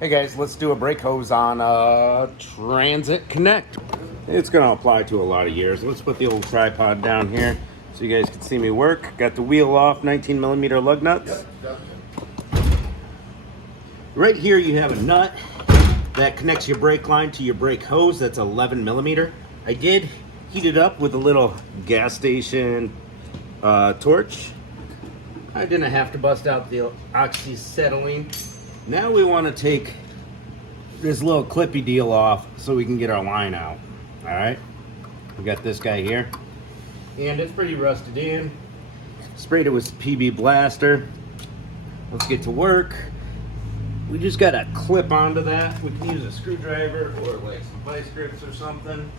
Hey guys, let's do a brake hose on Transit Connect. It's going to apply to a lot of years. Let's put the old tripod down here so you guys can see me work. Got the wheel off, 19 millimeter lug nuts. Right here you have a nut that connects your brake line to your brake hose. That's 11 millimeter. I did heat it up with a little gas station torch. I didn't have to bust out the oxyacetylene. Now we want to take this little clippy deal off so we can get our line out. All right, we got this guy here, and it's pretty rusted in. Sprayed it with PB Blaster. Let's get to work. We just got to clip onto that. We can use a screwdriver or like some vice grips or something.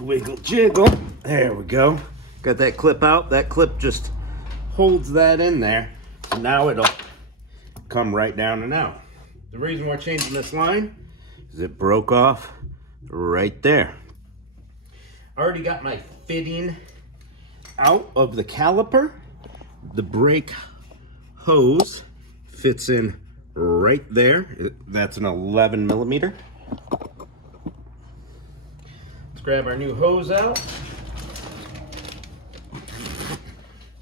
Wiggle jiggle. There we go. Got that clip out. That clip just holds that in there. So now it'll come right down and out. The reason we're changing this line is it broke off right there. I already got my fitting out of the caliper. The brake hose fits in right there. That's an 11 millimeter. Grab our new hose out.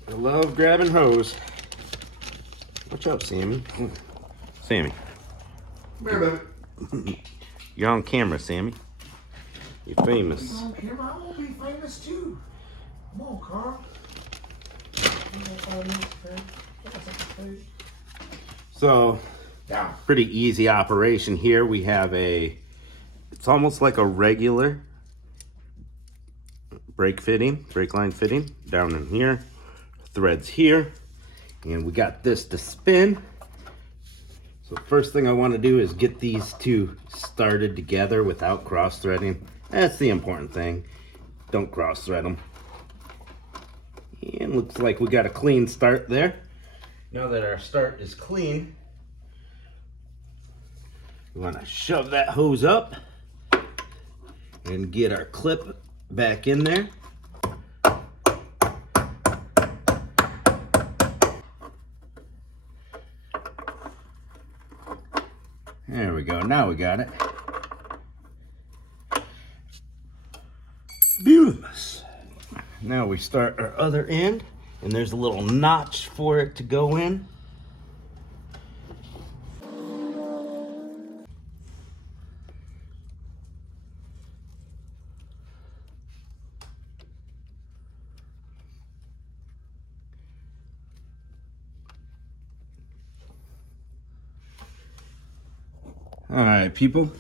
I love grabbing hose. Watch out, Sammy. Sammy. You're on camera, Sammy. You're famous. You're on camera. I want to be famous too. Come on, Carl. So, pretty easy operation here. We have it's almost like a regular brake line fitting down in here, threads here, and we got this to spin. So first thing I want to do is get these two started together without cross threading. That's the important thing. Don't cross thread them. And looks like we got a clean start there. Now that our start is clean, we want to shove that hose up and get our clip back in there. There we go. Now we got it. Beautiful. Now we start our other end, and there's a little notch for it to go in. All right, people.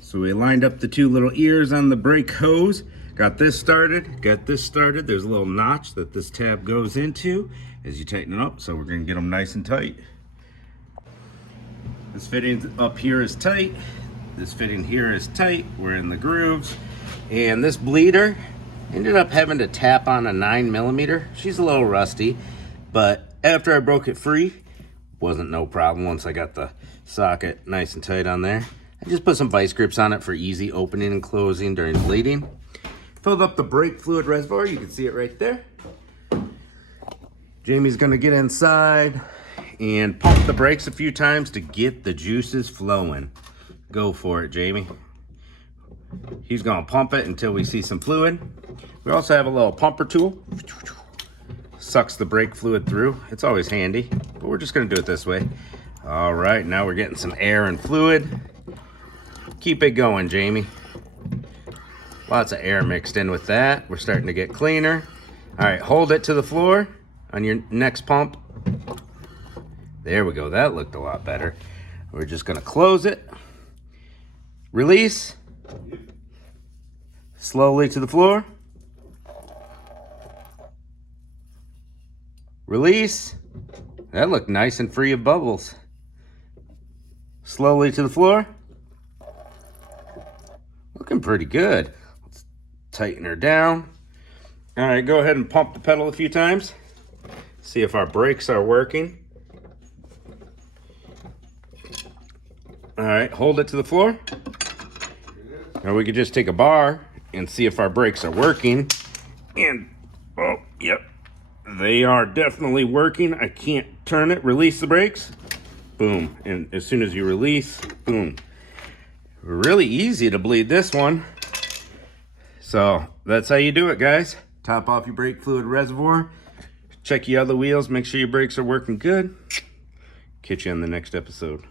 So we lined up the two little ears on the brake hose. Got this started. There's a little notch that this tab goes into as you tighten it up. So we're gonna get them nice and tight. This fitting up here is tight. This fitting here is tight. We're in the grooves. And this bleeder ended up having to tap on a 9 millimeter. She's a little rusty, but after I broke it free, wasn't no problem once I got the socket nice and tight on there. I just put some vice grips on it for easy opening and closing during bleeding. Filled up the brake fluid reservoir. You can see it right there. Jamie's gonna get inside and pump the brakes a few times to get the juices flowing. Go for it, Jamie. He's gonna pump it until we see some fluid. We also have a little pumper tool. Sucks the brake fluid through. It's always handy, but we're just gonna do it this way. All right, now we're getting some air and fluid. Keep it going, Jamie. Lots of air mixed in with that. We're starting to get cleaner. All right, hold it to the floor on your next pump. There we go, that looked a lot better. We're just gonna close it. Release. Slowly to the floor. Release. That looked nice and free of bubbles. Slowly to the floor. Looking pretty good. Let's tighten her down. All right, go ahead and pump the pedal a few times. See if our brakes are working. All right, hold it to the floor. Or we could just take a bar and see if our brakes are working. And, oh, yep. They are definitely working. I can't turn it. Release the brakes. Boom. And as soon as you release, boom. Really easy to bleed this one. So that's how you do it, guys. Top off your brake fluid reservoir. Check your other wheels. Make sure your brakes are working good. Catch you on the next episode.